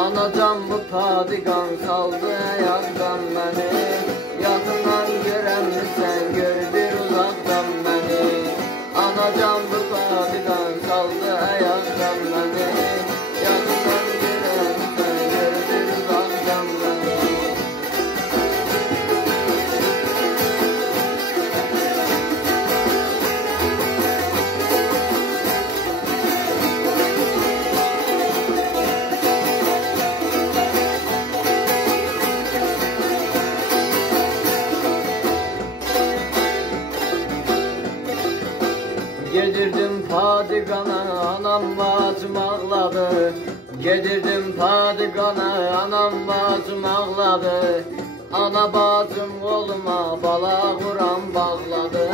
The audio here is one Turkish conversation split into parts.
Anacan bu padigan saldı ayaktan beni. Yakından gören mi sen gör bir uzaktan beni. Anacan bu padigan saldı ayaktan beni. Yakından gören mi sen gör bir uzaktan beni. Gedirdim padigana, anam bacım ağladı. Gedirdim padigana, anam bacım ağladı. Ana bacım koluma bala vuran bağladı.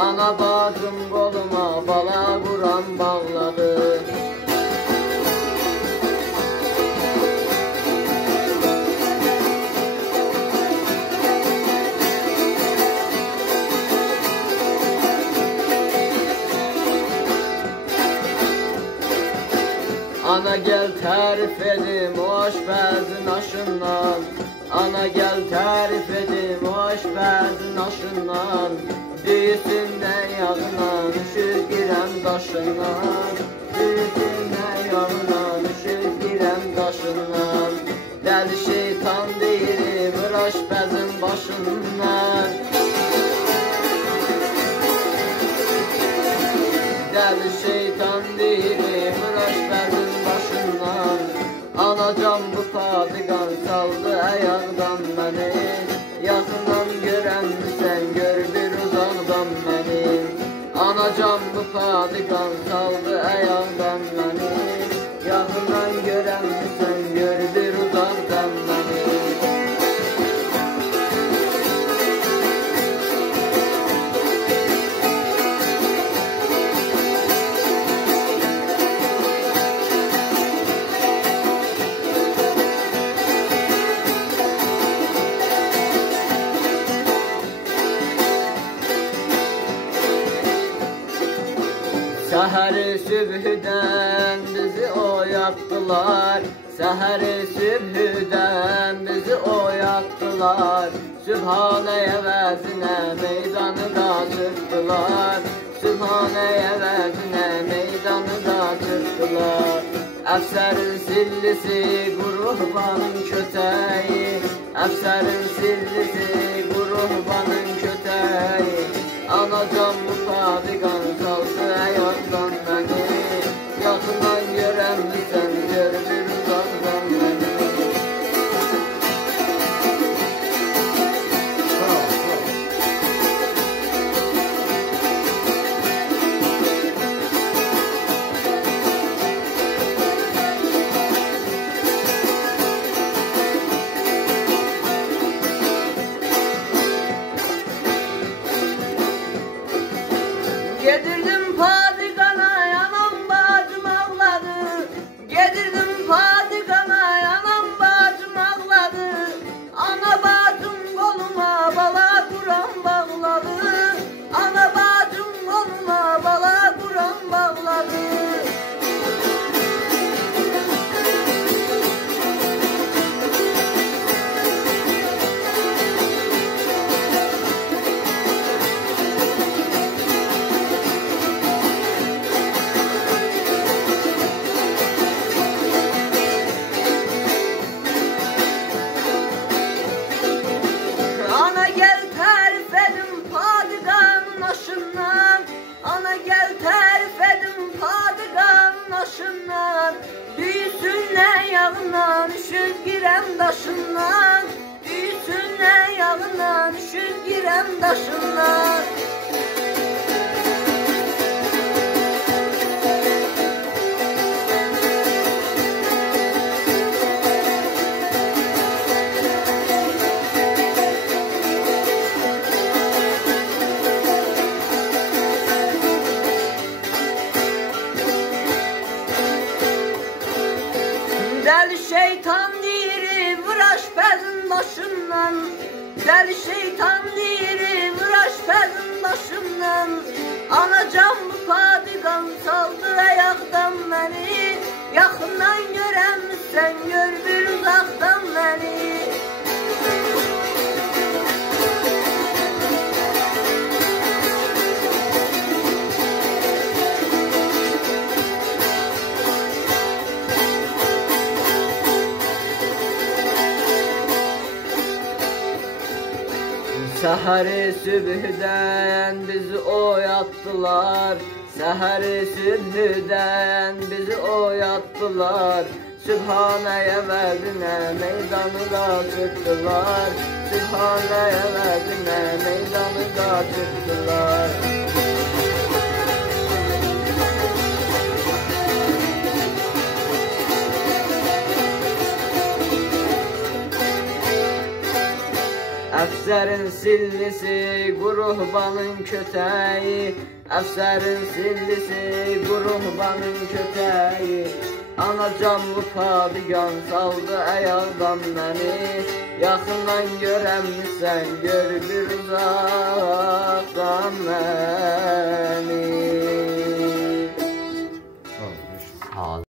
Ana bacım koluma bala vuran bağladı. Ana gel tarif edim o aşpezin aşından. Ana gel tarif edim o aşpezin aşından. Büyüsünden yağından üşür girem daşından. Büyüsünden yağından üşür girem daşından. Deli şeytan deyiri vur aşpezin başından. Deli şeytan deyiri vur aşpezin başından. Anacan bu padigan saldı ayaktan beni. Yakından gören mi sen gör bir uzaktan beni. Anacan bu padigan saldı ayaktan beni. Yakından gören mi sen gör bir uzaktan beni. Səhəri sübhüdən bizi oyattılar. Səhəri sübhüdən bizi oyattılar. Sübhanəyə vəzinə meydanı qaçırtdılar. Sübhanəyə vəzinə meydanı qaçırtdılar. Əfsərin sillisi quruhbanın kötəyi. Əfsərin sillisi quruhbanın kötəyi. Anacan bu padigan saldı ayaktan beni. Yakından gören mi sen gör bir uzaktan beni. Gedirdim padigana, anam bacım ağladı. Gedirdim padigana, anam bacım ağladı. Ana bacım koluma bala kuran bağladı. Ana bacım koluma bala kuran bağladı. Ana gel tarif edim padiganın aşından. Ana gel tarif edim padiganın aşından. Büyüsünle yağından üşür girem daşından. Büyüsünle yağından üşür girem daşından. Deli şeytan diri vur aşpezin başından. Deli şeytan diri vur aşpezin başından. Anacan bu padigan saldı ayaktan beni. Yakından gören sen gör Səhəri sübhdən bizi oyatdılar, səhəri sübhdən bizi oyatdılar. Sübhanəyə vədinə meydanı da çıxdılar, Sübhanəyə vədinə meydanı da çıxdılar. Əfsərin sillisi, quruhbanın kötəyi, Əfsərin sillisi, quruhbanın kötəyi. Anacanlı padigan saldı əyaldan məni, Yaxından görəmmisən, gör bir uzaqdan məni.